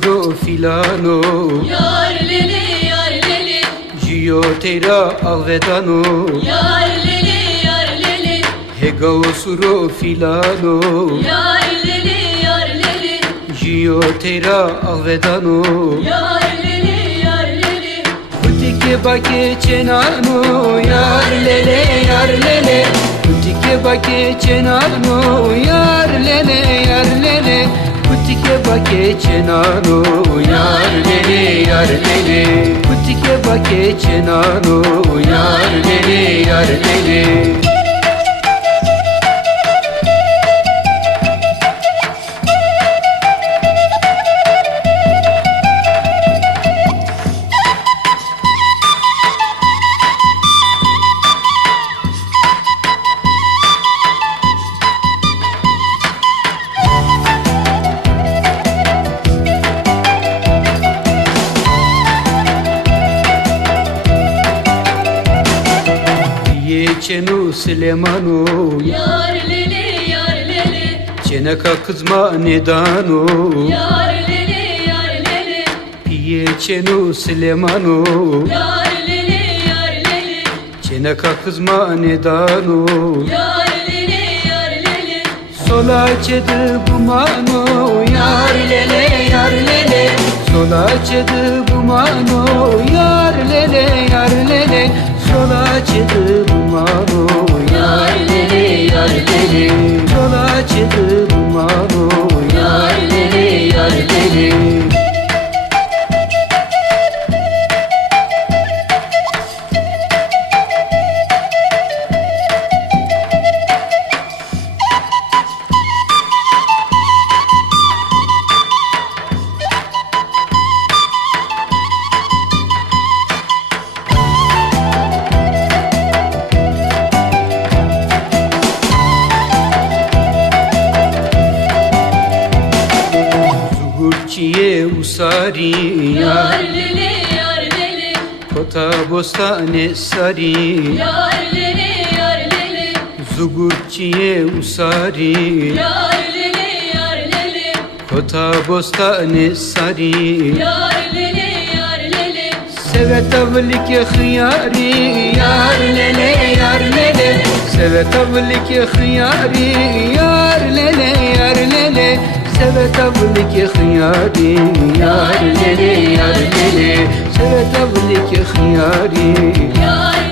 suro filano, Yar lele yar lele, Gio teira alvedano, yar lele yar lele, Hegao suro filano, yar lele yar lele, Gio teira alvedano, yar lele yar lele, Kutike bake cenano, yar lele yar lele, Kutike bake cenano, yar lele yar lele, Kutike bake cenano, yar lele yar lele, Kutike bake cenano, yar lele yar lele. Çenu Süleyman'u yar lele yar lele, Çeneka kızma nedanu yar lele yar lele, Piye çenu Süleyman'u yar lele yar lele, Çeneka kızma nedanu yar lele yar lele, Sola çedı bumano yar lele yar lele Sola çedı bumano yar lele yar lele Sola çedı bumano yar lele yar lele Sola çedı bumano yar lele yar lele. Zuhurçiye usari yar lele yar lele, Kota bostane sari yar lele yar lele, Zugurçiye usari yar lele yar lele, Kota bostane sari yar lele yar lele, Sevet avlike khiyari yar lele yar lele Sevet avlike khiyari yar lele yar lele Sevet avlike khiyari yar lele yar lele Sevet avlike khiyari yar